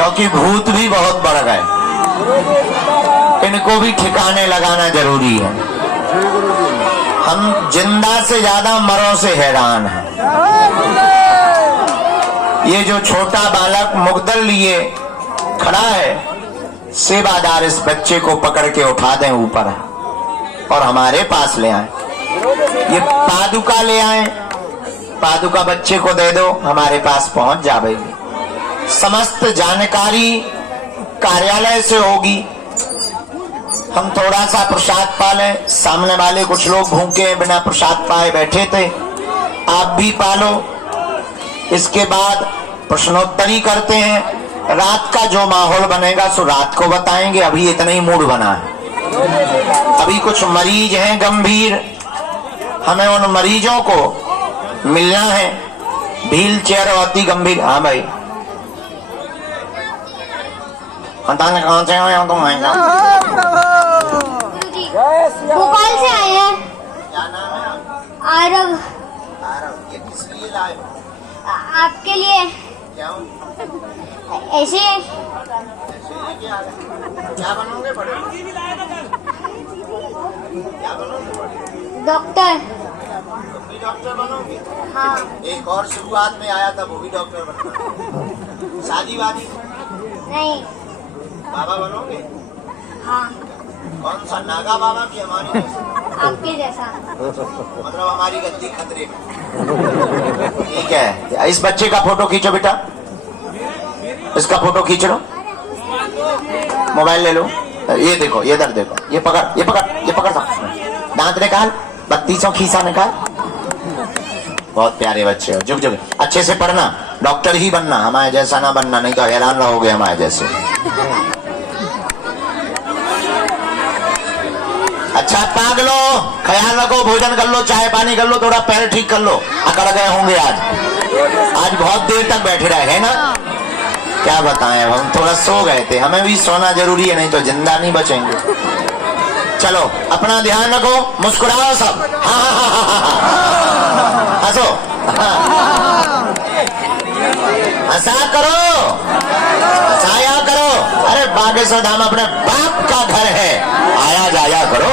क्योंकि भूत भी बहुत बढ़ गए, इनको भी ठिकाने लगाना जरूरी है। हम जिंदा से ज्यादा मरों से हैरान हैं। ये जो छोटा बालक मुग्दर लिए खड़ा है, सेवादार इस बच्चे को पकड़ के उठा दें ऊपर और हमारे पास ले आए। ये पादुका ले आए, पादुका बच्चे को दे दो, हमारे पास पहुंच जाएगी। समस्त जानकारी कार्यालय से होगी। हम थोड़ा सा प्रसाद पा लें, सामने वाले कुछ लोग भूखे बिना प्रसाद पाए बैठे थे, आप भी पालो। इसके बाद प्रश्नोत्तरी करते हैं। रात का जो माहौल बनेगा सो रात को बताएंगे, अभी इतना ही मूड बना है। अभी कुछ मरीज हैं गंभीर, हमें उन मरीजों को मिलना है। व्हील चेयर अति गंभीर। हाँ भाई, कहाँ से आए तुम? भोपाल से आए हैं। क्या नाम है? आरव। आरव, ये किस लिए लाए हो? आपके लिए। क्या? ऐसे क्या बनोगे बड़े? क्या बनोगे बड़े? डॉक्टर। तुम भी डॉक्टर बनोगे? हाँ। एक और शुरुआत में आया था, वो भी डॉक्टर बनना। शादी वादी नहीं। बाबा बनोगे? हाँ। कौन सा, नागा बाबा की हमारी जैसा? आपके जैसा। मतलब हमारी गद्दी खतरे में। ठीक है, इस बच्चे का फोटो खींचो बेटा, इसका फोटो खींच लो, मोबाइल ले लो। ये देखो, ये इधर देखो, ये पकड़, ये पकड़, ये पकड़ सकते, दांत निकाल, 32 खीसा निकाल। बहुत प्यारे बच्चे हो, जुग जुग। अच्छे से पढ़ना, डॉक्टर ही बनना, हमारे जैसा ना बनना, नहीं तो हैरान रहोगे हमारे जैसे। अच्छा पाग लो, ख्याल रखो, भोजन कर लो, चाय पानी कर लो, थोड़ा पैर ठीक कर लो। अकड़ गए होंगे आज बहुत देर तक बैठे रहे हैं ना। क्या बताएं, हम थोड़ा सो गए थे, हमें भी सोना जरूरी है, नहीं तो जिंदा नहीं बचेंगे। चलो अपना ध्यान रखो, मुस्कुराओ सब, हंसो, हंसा करो, हंसाया करो। अरे बागेश्वर धाम अपने बाप का घर है, आया जाया करो।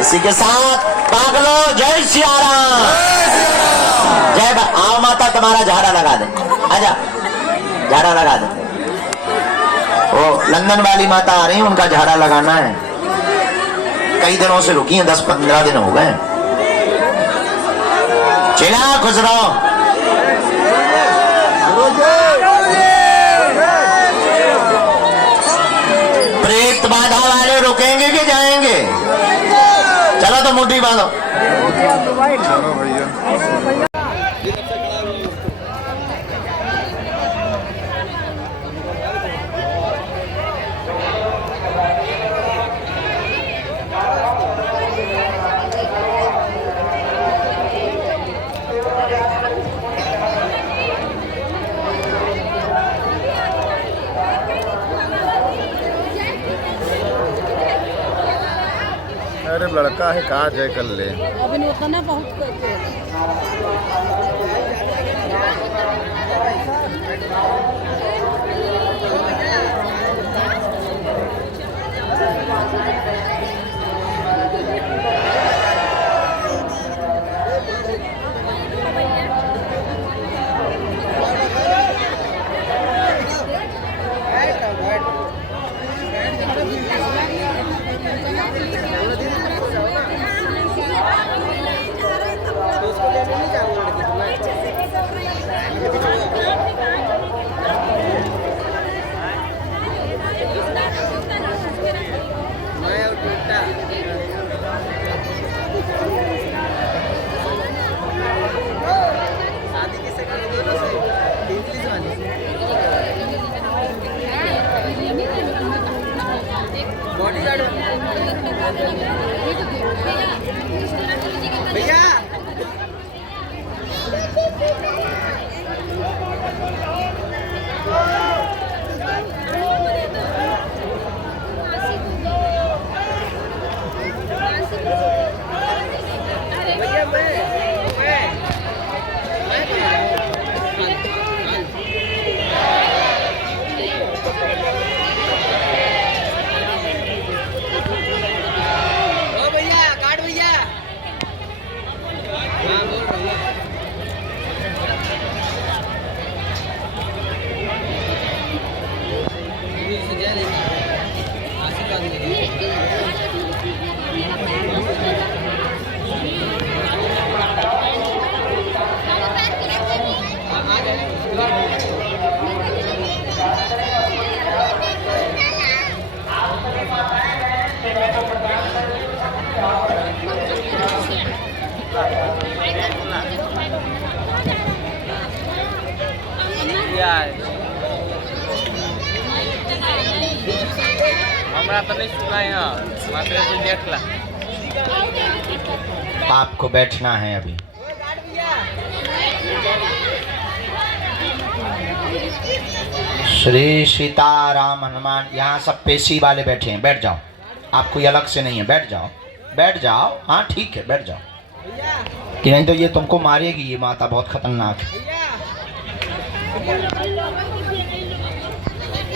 इसी के साथ पागलो, जय सिया राम, जय। आओ माता, तुम्हारा झाड़ा लगा दे, आजा, झाड़ा लगा दे। वो लंदन वाली माता आ रही है, उनका झाड़ा लगाना है। कई दिनों से रुकी हैं, 10-15 दिन हो गए। चला खुश रहो। प्रेत बाधा वाले रुकेंगे कि जाएंगे? चलो तो मुट्ठी बांधो। चलो भैया। अरे लड़का है, कहा जय कर ले। अभी उतना बहुत करते हैं। तो उसको लेने नहीं जाऊंगा। भैया हमरा तो नहीं सुना है मात्र तू देख ला। आपको बैठना है अभी। श्री सीताराम हनुमान। यहाँ सब पेशी वाले बैठे हैं, बैठ जाओ। आप कोई अलग से नहीं है, बैठ जाओ बैठ जाओ। हाँ ठीक है, बैठ जाओ। कि नहीं तो ये तुमको मारेगी, ये माता बहुत खतरनाक है।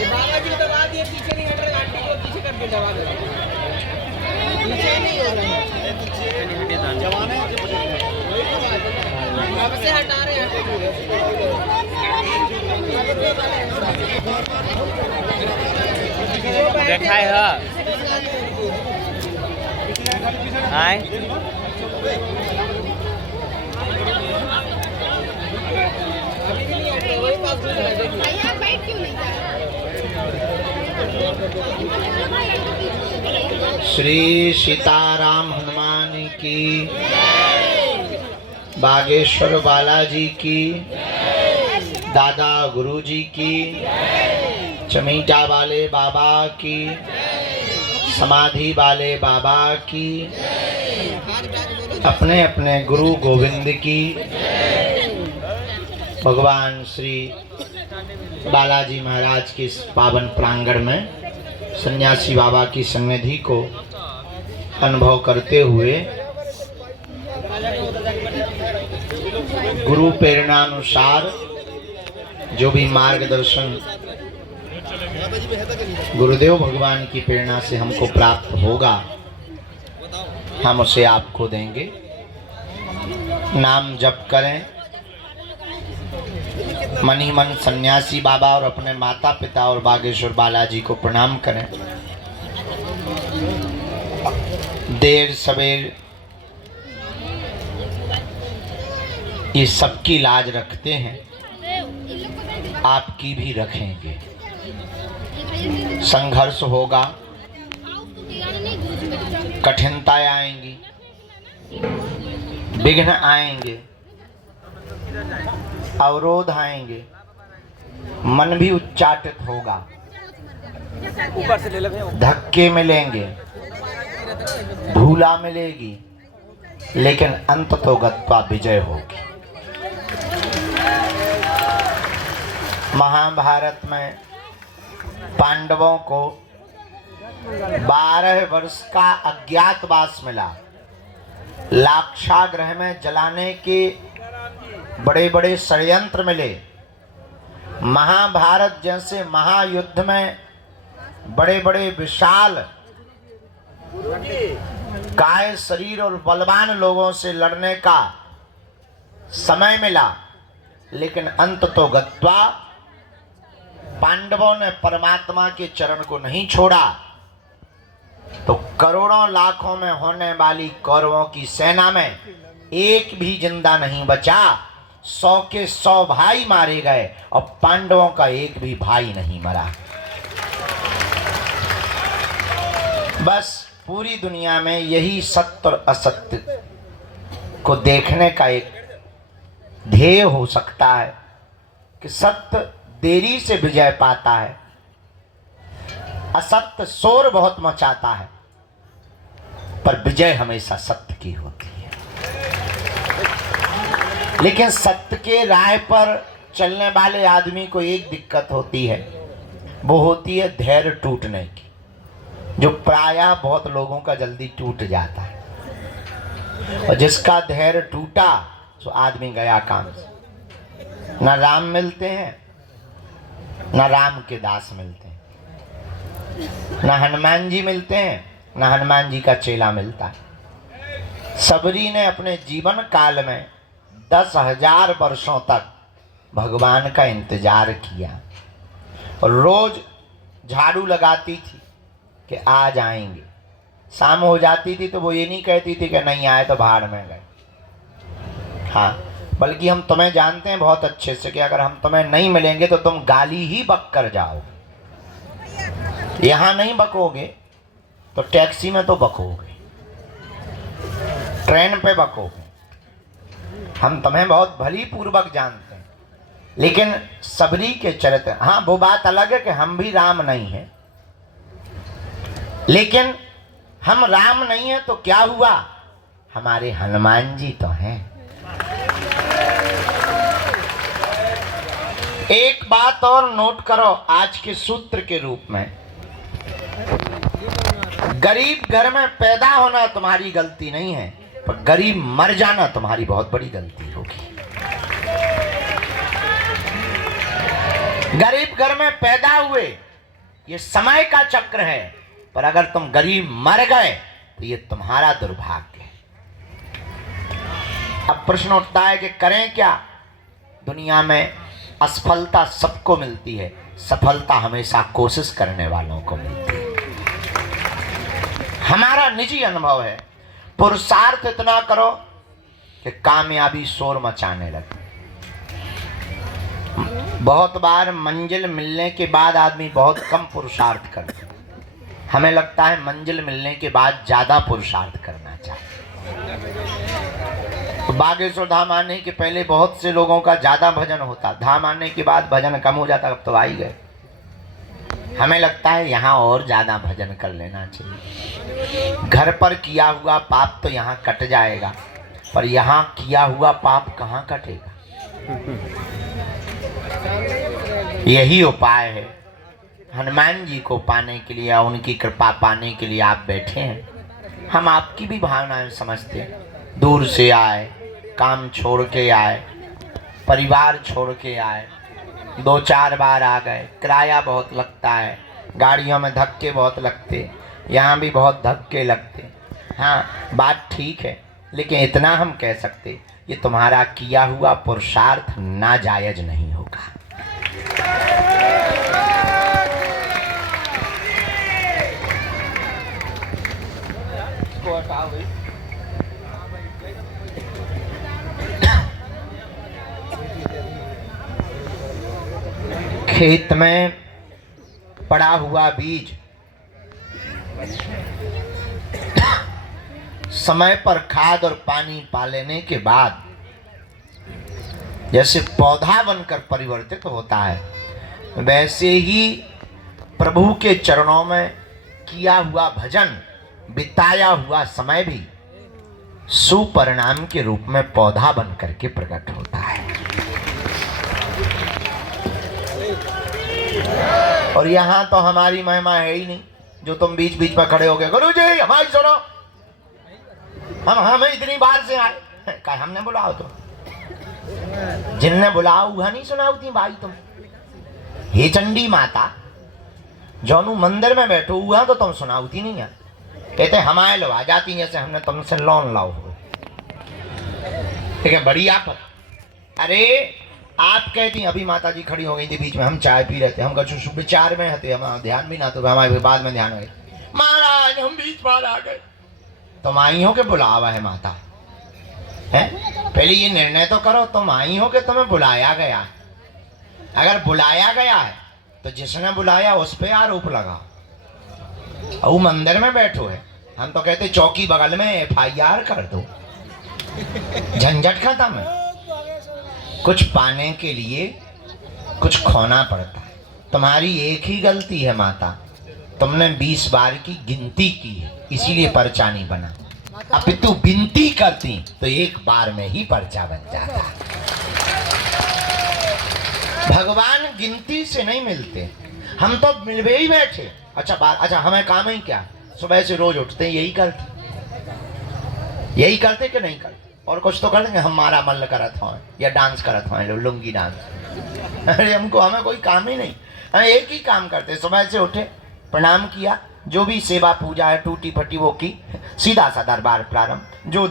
बालाजी को दबा दिए, पीछे नहीं हट रहा, आंटी को पीछे करके दबा दे। पीछे नहीं हो रहा है, जवाने अब से हटा रहे हैं। देखा है आए श्री सीताराम हनुमान की, बागेश्वर बालाजी की, दादा गुरुजी की, चमीटा वाले बाबा की, समाधि वाले बाबा की, अपने अपने गुरु गोविंद की, भगवान श्री बालाजी महाराज के इस पावन प्रांगण में सन्यासी बाबा की सन्निधि को अनुभव करते हुए गुरु प्रेरणा अनुसार जो भी मार्गदर्शन गुरुदेव भगवान की प्रेरणा से हमको प्राप्त होगा, हम उसे आपको देंगे। नाम जप करें, मन ही मन सन्यासी बाबा और अपने माता पिता और बागेश्वर बालाजी को प्रणाम करें। देर सवेर ये सबकी लाज रखते हैं, आपकी भी रखेंगे। संघर्ष होगा, कठिनताएं आएंगी, विघ्न आएंगे, अवरोध आएंगे, मन भी उच्चाटित होगा, धक्के मिलेंगे, धूला मिलेगी, लेकिन अंत तो गत्वा विजय होगी। महाभारत में पांडवों को 12 वर्ष का अज्ञातवास मिला। लाक्षागृह में जलाने के बड़े बड़े षड्यंत्र मिले। महाभारत जैसे महायुद्ध में बड़े बड़े विशाल काय शरीर और बलवान लोगों से लड़ने का समय मिला, लेकिन अंत तो गत्वा पांडवों ने परमात्मा के चरण को नहीं छोड़ा, तो करोड़ों लाखों में होने वाली कौरवों की सेना में एक भी जिंदा नहीं बचा। 100 के 100 भाई मारे गए और पांडवों का एक भी भाई नहीं मरा। बस पूरी दुनिया में यही सत्य और असत्य को देखने का एक ध्येय हो सकता है कि सत्य देरी से विजय पाता है, असत्य शोर बहुत मचाता है, पर विजय हमेशा सत्य की होती है। लेकिन सत्य के राह पर चलने वाले आदमी को एक दिक्कत होती है, वो होती है धैर्य टूटने की, जो प्रायः बहुत लोगों का जल्दी टूट जाता है। और जिसका धैर्य टूटा तो आदमी गया काम से। न राम मिलते हैं, न राम के दास मिलते हैं, न हनुमान जी मिलते हैं, न हनुमान जी का चेला मिलता है। सबरी ने अपने जीवन काल में 10,000 वर्षों तक भगवान का इंतजार किया और रोज झाड़ू लगाती थी कि आज आएंगे। शाम हो जाती थी तो वो ये नहीं कहती थी कि नहीं आए तो भाड़ में गए। हाँ, बल्कि हम तुम्हें जानते हैं बहुत अच्छे से कि अगर हम तुम्हें नहीं मिलेंगे तो तुम गाली ही बक कर जाओगे। यहाँ नहीं बकोगे तो टैक्सी में तो बकोगे, ट्रेन पे बकोगे। हम तुम्हें बहुत भली पूर्वक जानते हैं लेकिन सबरी के चरित्र, हाँ वो बात अलग है कि हम भी राम नहीं हैं, लेकिन हम राम नहीं हैं तो क्या हुआ, हमारे हनुमान जी तो हैं। एक बात और नोट करो आज के सूत्र के रूप में, गरीब घर में पैदा होना तुम्हारी गलती नहीं है, पर गरीब मर जाना तुम्हारी बहुत बड़ी गलती होगी। गरीब घर में पैदा हुए ये समय का चक्र है, पर अगर तुम गरीब मर गए तो ये तुम्हारा दुर्भाग्य है। अब प्रश्न उठता है कि करें क्या। दुनिया में असफलता सबको मिलती है, सफलता हमेशा कोशिश करने वालों को मिलती है। हमारा निजी अनुभव है, पुरुषार्थ इतना करो कि कामयाबी शोर मचाने लगे। बहुत बार मंजिल मिलने के बाद आदमी बहुत कम पुरुषार्थ करता है, हमें लगता है मंजिल मिलने के बाद ज्यादा पुरुषार्थ करना चाहिए। तो बागेश्वर धाम आने के पहले बहुत से लोगों का ज्यादा भजन होता, धाम आने के बाद भजन कम हो जाता, अब तो आ ही गए। हमें लगता है यहाँ और ज्यादा भजन कर लेना चाहिए। घर पर किया हुआ पाप तो यहाँ कट जाएगा, पर यहाँ किया हुआ पाप कहाँ कटेगा। यही उपाय है। हनुमान जी को पाने के लिए, उनकी कृपा पाने के लिए आप बैठे हैं। हम आपकी भी भावनाएं समझते हैं। दूर से आए, काम छोड़ के आए, परिवार छोड़ के आए, 2-4 बार आ गए, किराया बहुत लगता है, गाड़ियों में धक्के बहुत लगते, यहाँ भी बहुत धक्के लगते। हाँ बात ठीक है, लेकिन इतना हम कह सकते, ये तुम्हारा किया हुआ पुरुषार्थ नाजायज नहीं होगा। खेत में पड़ा हुआ बीज समय पर खाद और पानी पा लेने के बाद जैसे पौधा बनकर परिवर्तित होता है, वैसे ही प्रभु के चरणों में किया हुआ भजन, बिताया हुआ समय भी सुपरिणाम के रूप में पौधा बन करके प्रकट होता है। और यहाँ तो हमारी महिमा है ही नहीं, जो तुम बीच बीच में खड़े हो गए, गुरु जी हमारी सुनो, हम इतनी बार से आए, क्या हमने बुलाओ तो, जिनने बुलाओ वह नहीं सुनाओ थी भाई तुम। हे चंडी माता, जौनू मंदिर में बैठो हुआ तो तुम सुनाओ थी नहीं है, कहते हमारे लो आ जाती जैसे हमने तुमसे लोन लाओ हो। ठीक है, बड़ी आफत। अरे आप कहती अभी माता जी खड़ी हो गई थी बीच में, हम चाय पी रहे थे, हम कुछ विचार में हते, हम ध्यान भी ना, तो हमारे बाद में ध्यान हो गई, महाराज हम बीच बार आ गए। तुम आई हो कि बुलावा है माता है? पहले ये निर्णय तो करो, तुम आई हो कि तुम्हें बुलाया गया। अगर बुलाया गया है तो जिसने बुलाया उस पर आरोप लगा। वो मंदिर में बैठो है, हम तो कहते चौकी बगल में FIR कर दो, झंझट खत्म है। कुछ पाने के लिए कुछ खोना पड़ता है। तुम्हारी एक ही गलती है माता, तुमने 20 बार की गिनती की है, इसीलिए पर्चा नहीं बना। अब तू गिनती करती तो एक बार में ही पर्चा बन जाता। भगवान गिनती से नहीं मिलते, हम तो मिलवे ही बैठे। अच्छा हमें काम ही क्या, सुबह से रोज उठते यही करते कि नहीं करते, और कुछ तो कर देंगे। हमारा मन करत हो या डांस करत हो, लुंगी डांस। अरे हमें कोई काम ही नहीं, हम एक ही काम करते, सुबह से उठे, प्रणाम किया, जो भी सेवा पूजा है टूटी फटी वो की, सीधा सा दरबार प्रारंभ। जो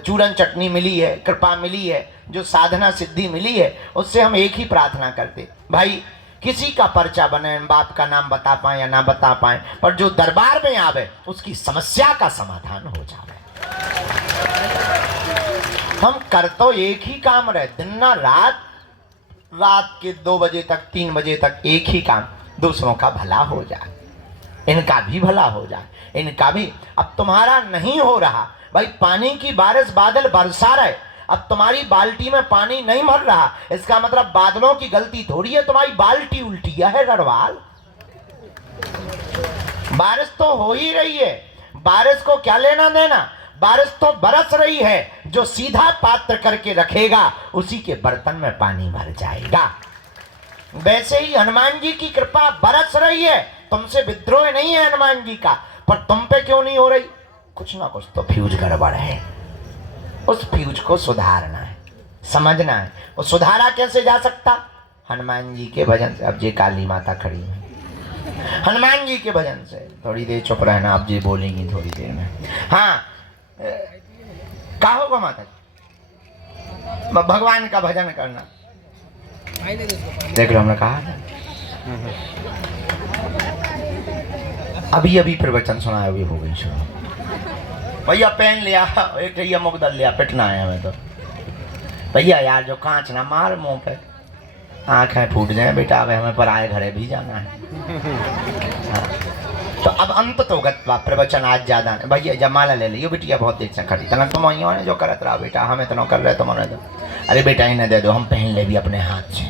चूरन चटनी मिली है, कृपा मिली है, जो साधना सिद्धि मिली है, उससे हम एक ही प्रार्थना करते, भाई किसी का पर्चा बने, बाप का नाम बता पाए या ना बता पाए, पर जो दरबार में आवे उसकी समस्या का समाधान हो जाए। हम कर तो एक ही काम रहे, दिन ना रात के 2 बजे तक 3 बजे तक एक ही काम, दूसरों का भला हो जाए, इनका भी भला हो जाए, इनका भी। अब तुम्हारा नहीं हो रहा भाई, पानी की बारिश बादल बरसा रहे, अब तुम्हारी बाल्टी में पानी नहीं भर रहा, इसका मतलब बादलों की गलती थोड़ी है, तुम्हारी बाल्टी उल्टी है गढ़वाल। बारिश तो हो ही रही है, बारिश को क्या लेना देना, बारिश तो बरस रही है। जो सीधा पात्र करके रखेगा उसी के बर्तन में पानी भर जाएगा। वैसे ही हनुमान जी की कृपा बरस रही है, तुमसे विद्रोह नहीं है हनुमान जी का, पर तुम पे क्यों नहीं हो रही? कुछ ना कुछ तो फ्यूज गड़बड़ है, उस फ्यूज को सुधारना है, समझना है। वो सुधारा कैसे जा सकता? हनुमान जी के भजन से। अब ये काली माता खड़ी है, हनुमान जी के भजन से। थोड़ी देर चुप रहना, अब जी बोलेंगी थोड़ी देर में। हाँ, का होगा माता जी? भगवान का भजन करना। देख लो, हमने कहा था अभी अभी प्रवचन सुनाया, अभी हो गई शुरू। भैया पेन लिया, एक भैया मुकदल लिया, पिटना है हमें तो। भैया यार जो कांच ना मार मुंह पे, आंखें फूट जाए बेटा, अब हमें पराए घरे भी जाना है। हाँ। तो अब अंत तो गत्वा प्रवचन आज ज्यादा है। भैया जमाला ले लियो बिटिया, बहुत देर से खड़ी तना तुम ने जो करत रहा बेटा, हमें तो न कर रहे तुमने तो। अरे बेटा इन्हें दे दो, हम पहन ले भी अपने हाथ से,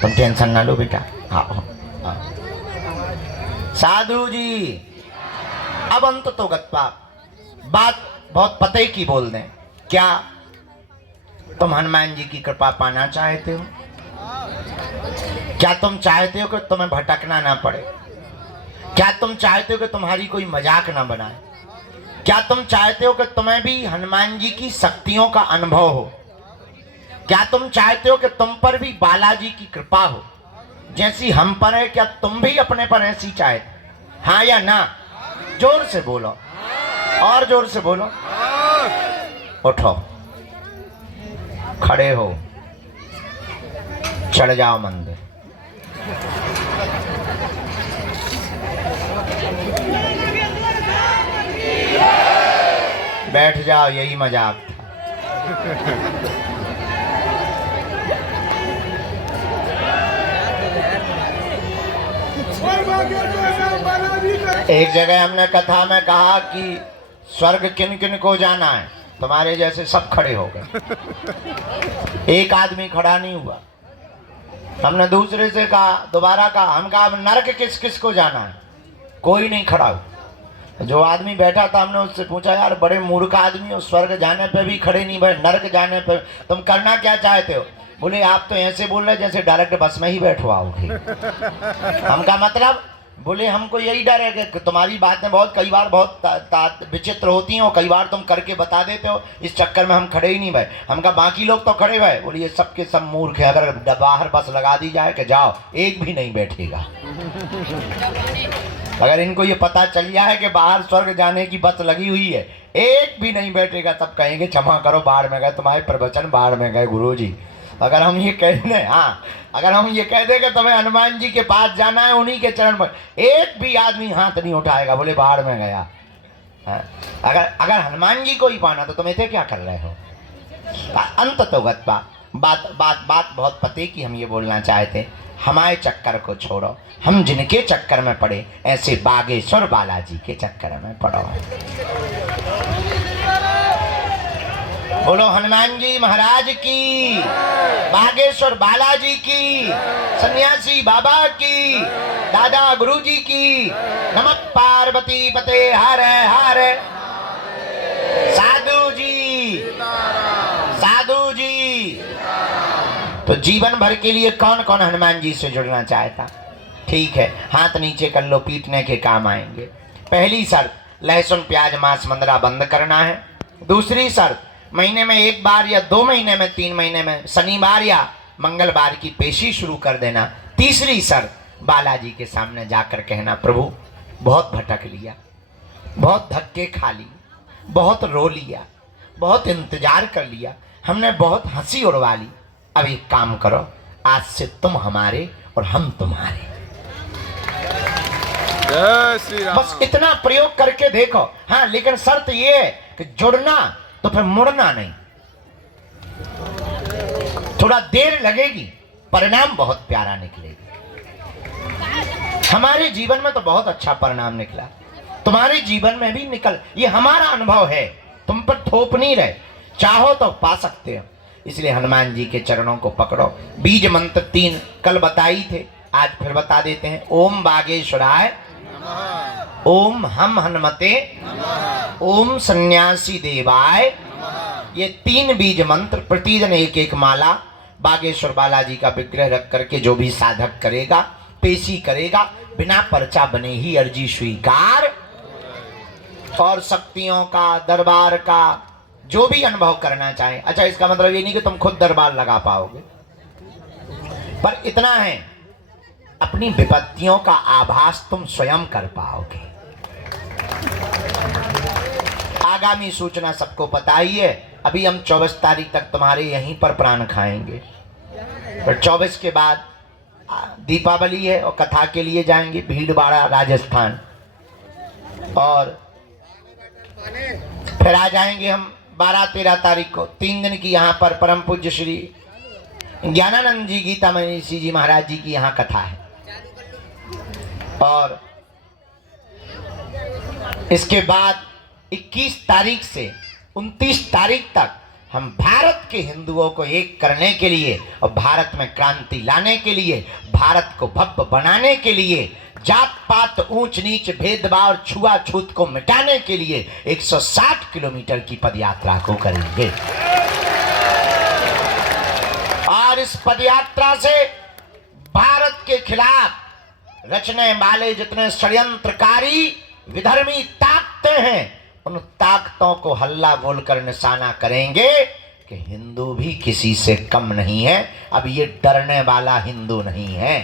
तुम टेंशन ना लो बेटा। हाँ साधु जी, अब अंत तो गत्वा, बात बहुत पते की बोल दें। क्या तुम हनुमान जी की कृपा पाना चाहते हो? क्या तुम चाहते हो कि तुम्हें भटकना ना पड़े? क्या तुम चाहते हो कि तुम्हारी कोई मजाक ना बनाए? क्या तुम चाहते हो कि तुम्हें भी हनुमान जी की शक्तियों का अनुभव हो? क्या तुम चाहते हो कि तुम पर भी बालाजी की कृपा हो जैसी हम पर है? क्या तुम भी अपने पर ऐसी चाहते? हाँ या ना? जोर से बोलो, और जोर से बोलो। उठो, खड़े हो, चढ़ जाओ मंदिर। बैठ जाओ, यही मजाक था। एक जगह हमने कथा में कहा कि स्वर्ग किन किन को जाना है, तुम्हारे जैसे सब खड़े हो गए, एक आदमी खड़ा नहीं हुआ। हमने दूसरे से कहा, दोबारा कहा, हम कहा नरक किस किस को जाना है, कोई नहीं खड़ा हुआ। जो आदमी बैठा था हमने उससे पूछा, यार बड़े मूर्ख आदमी हो, स्वर्ग जाने पे भी खड़े नहीं भाई, नरक जाने पे तुम करना क्या चाहते हो? बोले आप तो ऐसे बोल रहे जैसे डायरेक्ट बस में ही बैठवाओगे। हमका मतलब, बोले हमको यही डर है कि तुम्हारी बातें बहुत कई बार बहुत विचित्र होती हैं और कई बार तुम करके बता देते हो, इस चक्कर में हम खड़े ही नहीं भाई। हमका बाकी लोग तो खड़े भाई। बोले ये सब के सब मूर्ख है, अगर बाहर बस लगा दी जाए कि जाओ, एक भी नहीं बैठेगा। अगर इनको ये पता चल गया है कि बाहर स्वर्ग जाने की बस लगी हुई है, एक भी नहीं बैठेगा। सब कहेंगे क्षमा करो, बाढ़ में गए, तुम्हारे प्रवचन बाढ़ में गए गुरुजी। अगर हम ये कह दें, हाँ अगर हम ये कह दें कि तुम्हें हनुमान जी के पास जाना है, उन्हीं के चरण पर, एक भी आदमी हाथ नहीं उठाएगा, बोले बाढ़ में गया। अगर हनुमान जी को ही पाना तो तुम इसे क्या कर रहे हो? अंत तो गत्वा, बात बात बात बहुत पते की हम ये बोलना चाहते, हमारे चक्कर को छोड़ो, हम जिनके चक्कर में पड़े ऐसे बागेश्वर बालाजी के चक्कर में पड़ो। बोलो हनुमान जी महाराज की, बागेश्वर बालाजी की, सन्यासी बाबा की, दादा गुरुजी की। नमः पार्वती पते हर हर। साधु जी, साधु जी। तो जीवन भर के लिए कौन कौन हनुमान जी से जुड़ना चाहता? ठीक है, हाथ नीचे कर लो, पीटने के काम आएंगे। पहली शर्त, लहसुन प्याज मांस मंदरा बंद करना है। दूसरी शर्त, महीने में एक बार या 2 महीने में 3 महीने में शनिवार या मंगलवार की पेशी शुरू कर देना। तीसरी शर्त, बालाजी के सामने जाकर कहना, प्रभु बहुत भटक लिया, बहुत धक्के खा लिए, बहुत रो लिया, बहुत इंतजार कर लिया, हमने बहुत हंसी उड़वा ली। अब एक काम करो, आज से तुम हमारे और हम तुम्हारे। जय श्री राम। बस इतना प्रयोग करके देखो। हाँ, लेकिन शर्त ये है कि जुड़ना तो फिर मुड़ना नहीं। थोड़ा देर लगेगी, परिणाम बहुत प्यारा निकलेगा। हमारे जीवन में तो बहुत अच्छा परिणाम निकला, तुम्हारे जीवन में भी निकल। ये हमारा अनुभव है, तुम पर थोप नहीं रहे। चाहो तो पा सकते हो, इसलिए हनुमान जी के चरणों को पकड़ो। बीज मंत्र 3 कल बताई थे, आज फिर बता देते हैं। ओम बागेश्वराय, ओम हम हनुमते, ओम सन्यासी देवाय। ये 3 बीज मंत्र प्रतिदिन एक एक माला बागेश्वर बालाजी का विग्रह रख करके जो भी साधक करेगा, पेशी करेगा, बिना पर्चा बने ही अर्जी स्वीकार। और शक्तियों का, दरबार का जो भी अनुभव करना चाहे। अच्छा, इसका मतलब ये नहीं कि तुम खुद दरबार लगा पाओगे, पर इतना है अपनी विपत्तियों का आभास तुम स्वयं कर पाओगे। आगामी सूचना सबको पता ही है। अभी हम 24 तारीख तक तुम्हारे यहीं पर प्राण खाएंगे, पर 24 के बाद दीपावली है और कथा के लिए जाएंगे भीलवाड़ा राजस्थान, और फिर आ जाएंगे हम 12-13 तारीख को। 3 दिन की यहाँ पर परम पूज्य श्री ज्ञानानंद जी गीता मनीषी जी महाराज जी की यहाँ कथा है। और इसके बाद 21 तारीख से 29 तारीख तक हम भारत के हिंदुओं को एक करने के लिए और भारत में क्रांति लाने के लिए, भारत को भव्य बनाने के लिए, जात पात ऊंच नीच भेदभाव और छुआछूत को मिटाने के लिए 160 किलोमीटर की पदयात्रा को करेंगे। और इस पदयात्रा से भारत के खिलाफ रचने वाले जितने षड्यंत्रकारी विधर्मी ताकतें हैं, उन ताकतों को हल्ला बोलकर निशाना करेंगे कि हिंदू भी किसी से कम नहीं है। अब ये डरने वाला हिंदू नहीं है।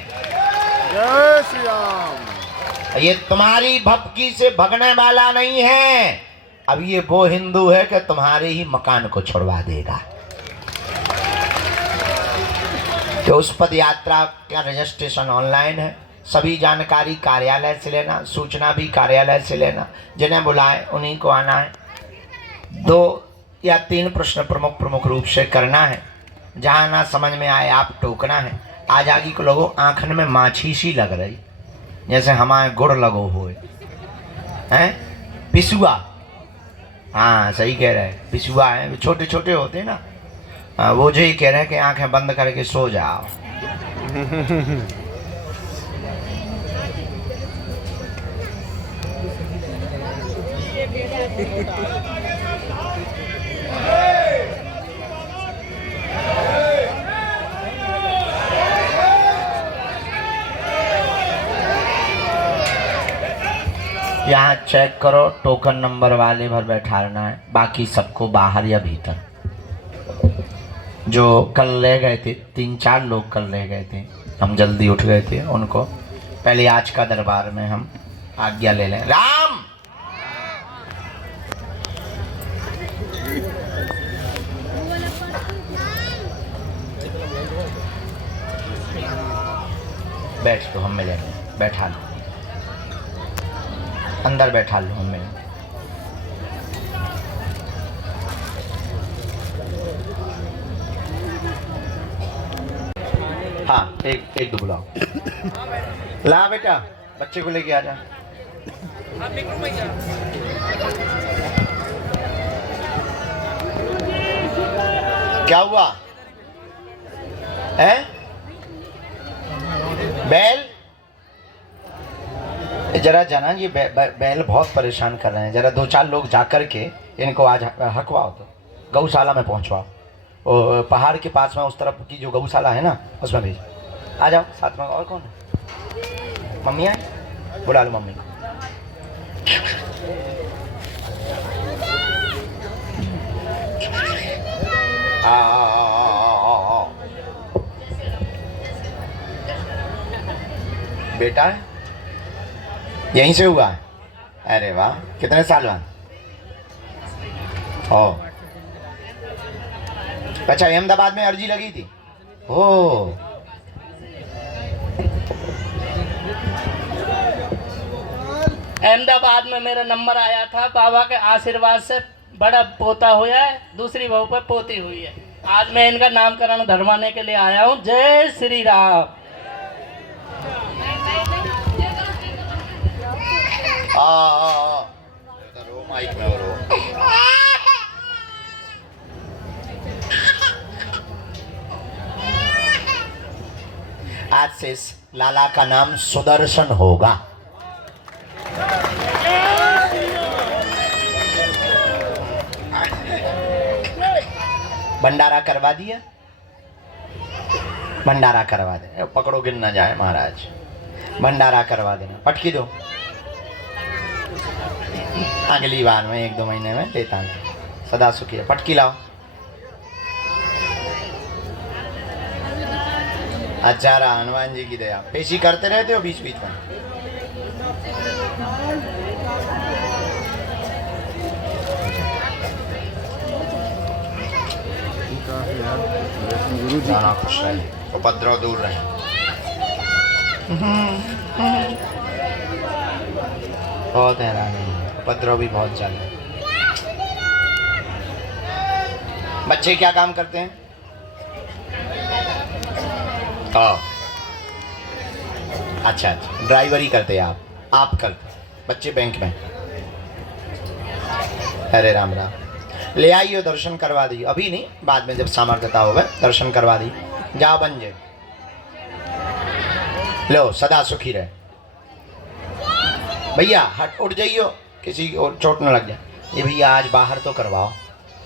जय श्री राम। ये तुम्हारी भपकी से भगने वाला नहीं है। अब ये वो हिंदू है कि तुम्हारे ही मकान को छुड़वा देगा। तो उस पद यात्रा का रजिस्ट्रेशन ऑनलाइन है। सभी जानकारी कार्यालय से लेना, सूचना भी कार्यालय से लेना। जिन्हें बुलाए उन्हीं को आना है। 2 या 3 प्रश्न प्रमुख रूप से करना है। जहाँ ना समझ में आए आप टोकना है। आज आगे को लोगों आँखन में माछी सी लग रही, जैसे हमारे गुड़ लगो हुए हैं। पिसुआ, हाँ सही कह रहे हैं, पिसुआ है, छोटे छोटे होते हैं ना। वो जो ही कह रहे हैं कि आंखें बंद करके सो जाओ। यहाँ चेक करो, टोकन नंबर वाले भर बैठाना है, बाकी सबको बाहर या भीतर। जो कल ले गए थे, 3-4 लोग कल ले गए थे, हम जल्दी उठ गए थे, उनको पहले आज का दरबार में हम आज्ञा ले लें। राम बैठ लो, हम मिलेंगे। बैठा लो, अंदर बैठा लो, हम मिलेंगे। हाँ, एक दो बुलाओ। ला बेटा, बच्चे को लेके आ जा। क्या हुआ है? बैल जरा जाना, ये बैल बहुत परेशान कर रहे हैं। जरा 2-4 लोग जाकर के इनको आज हकवाओ, तो गौशाला में पहुंचवाओ। और पहाड़ के पास में उस तरफ की जो गौशाला है ना, उसमें भेज। आ जाओ साथ में। और कौन है? मम्मी आए, बुला लो मम्मी को। बेटा यहीं से हुआ है? अरे वाह, कितने साल बाद? ओ अच्छा, अहमदाबाद में अर्जी लगी थी। ओ अहमदाबाद में मेरा नंबर आया था। बाबा के आशीर्वाद से बड़ा पोता हुआ है, दूसरी बहू पर पोती हुई है। आज मैं इनका नामकरण धरवाने के लिए आया हूँ। जय श्री राम। आज से इस लाला का नाम सुदर्शन होगा। भंडारा करवा दिया, भंडारा करवा दे, पकड़ो गिन ना जाए महाराज, भंडारा करवा देना। पटकी दो, अगली बार में 1-2 महीने में देता हूँ। सदा सुखी है। पटकी लाओ। अच्छा रहा, हनुमान जी की दया। पेशी करते रहते हो बीच बीच में? गुरु जी जाना खुश रहे, उपद्रव दूर रहे। बहुत हैरान है, उपद्रव भी बहुत ज्यादा। बच्चे क्या काम करते हैं? अच्छा, ड्राइवरी करते हैं आप करते, बच्चे बैंक में। अरे राम राम। ले आइए, दर्शन करवा दी। अभी नहीं, बाद में जब सामर्थ्यता होगा दर्शन करवा दी। जाओ बन जाए, लो सदा सुखी रहे। भैया हट उठ जाइयो, किसी को चोट न लग जाए। ये भैया आज बाहर तो करवाओ,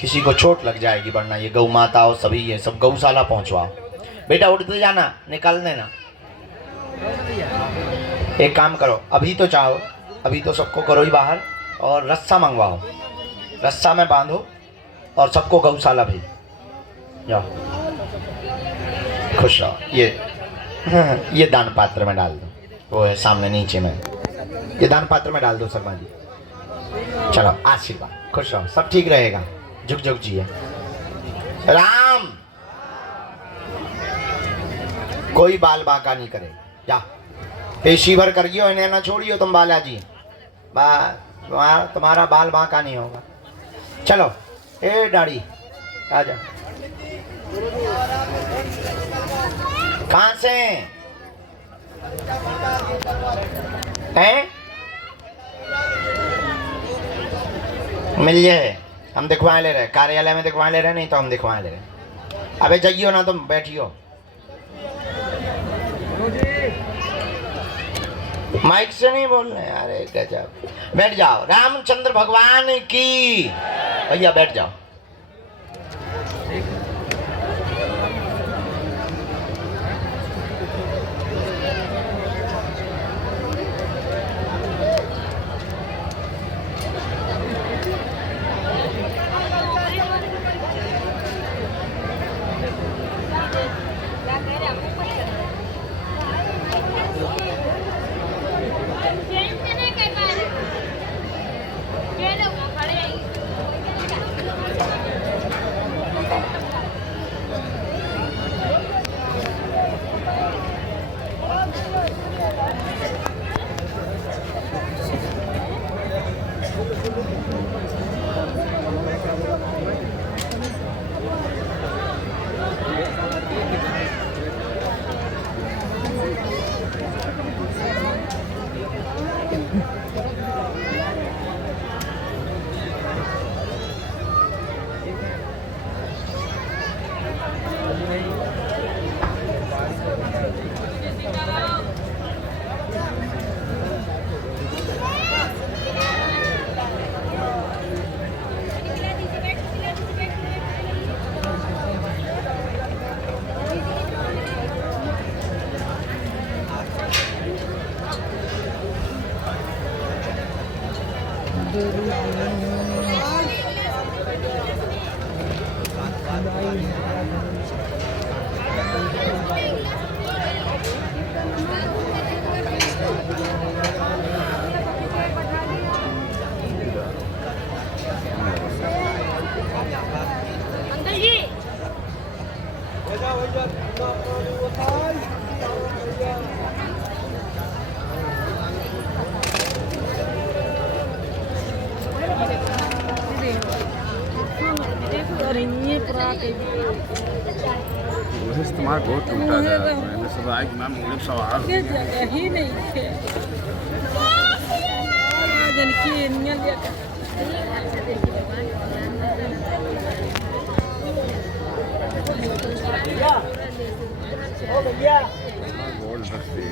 किसी को चोट लग जाएगी, वरना ये गौ माताओं सभी ये सब गौशाला पहुंचवाओ। बेटा उठते जाना, निकाल देना। एक काम करो, अभी तो चाहो, अभी तो सबको करो ही बाहर, और रस्सा मंगवाओ, रस्सा में बांधो और सबको गौशाला भेज जाओ। खुश रहो। ये दान पात्र में डाल दो, वो है सामने नीचे में, ये दान पात्र में डाल दो शर्मा जी। चलो आशीर्वाद, खुश रहो, सब ठीक रहेगा। झुक झुक जिए। राम कोई बाल बांका नहीं करे। जा पेशी भर कर गियो, इन्हें ना छोड़ियो तुम बालाजी, तुम्हारा बाल बांका नहीं होगा। चलो ए दाढ़ी आ जा। कहाँ से हैं? मिल जाए, हम दिखवा ले रहे, कार्यालय में दिखवा ले रहे, नहीं तो हम दिखवा ले रहे। अबे जाइयो ना, तुम बैठियो, माइक से नहीं बोल रहे। अरे गजब। बैठ जाओ। रामचंद्र भगवान की। भैया बैठ जाओ। तुम्हारा बहुत टूटा है। मैंने सब आज मैम मुझे सवाल जगह ही नहीं है। दी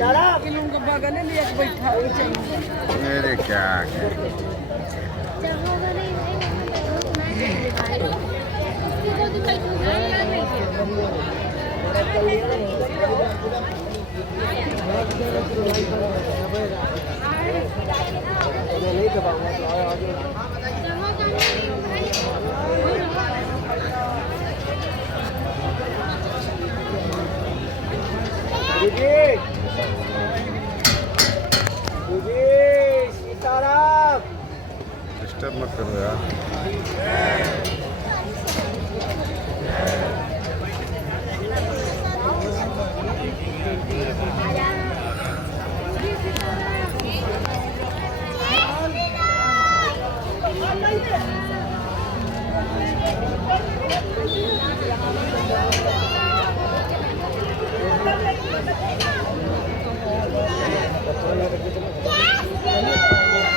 किलो का बगल लिया के बैठा चाहिए। मेरे क्या डिस्टर्ब मत करो यार।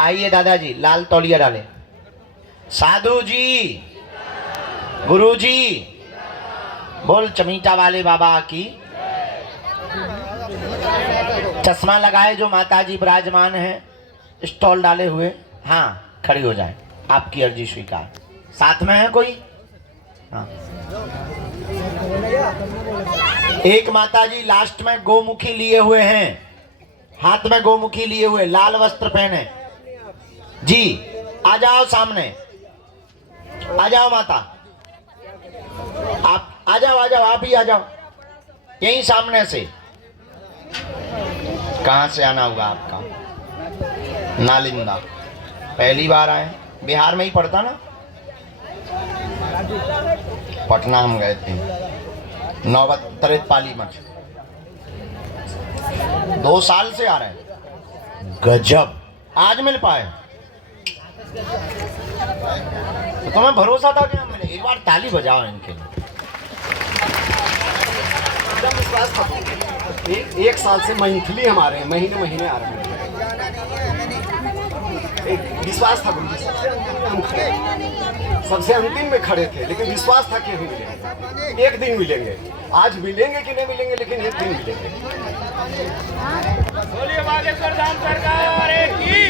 आइए दादाजी, लाल तौलिया डाले। साधु जी, गुरु जी, बोल चमीटा वाले बाबा की। चश्मा लगाए जो माताजी विराजमान हैं, स्टॉल डाले हुए, हाँ खड़ी हो जाए, आपकी अर्जी स्वीकार। साथ में है कोई? हाँ। एक माताजी लास्ट में गोमुखी लिए हुए हैं, हाथ में गोमुखी लिए हुए, लाल वस्त्र पहने जी। आ जाओ सामने, आ जाओ माता, आप आ जाओ, आ जाओ, आप ही आ जाओ, यहीं सामने से। कहाँ से आना हुआ आपका? नालंदा। पहली बार आए? बिहार में ही पड़ता ना? पटना हम गए थे, नौबत तरेत पाली मठ। 2 साल से आ रहे हैं। गजब, आज मिल पाए तो तुम्हें भरोसा था कि हम मिले। एक बार ताली बजाओ इनके लिए। एकदम विश्वास था। एक साल से मंथली हम आ रहे हैं, महीने महीने आ रहे हैं। एक विश्वास था गुरु जी, सबसे अंतिम में खड़े थे, लेकिन विश्वास था कि हम मिलेंगे, एक दिन मिलेंगे। आज मिलेंगे कि नहीं मिलेंगे, लेकिन एक दिन मिलेंगे। बोलिए बागेश्वर धाम सरकार की।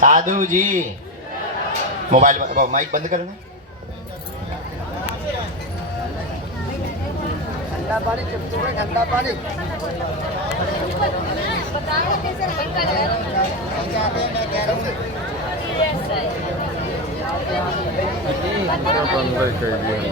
साधु जी, मोबाइल माइक बंद करना। ठंडा पानी बंद कर दिया।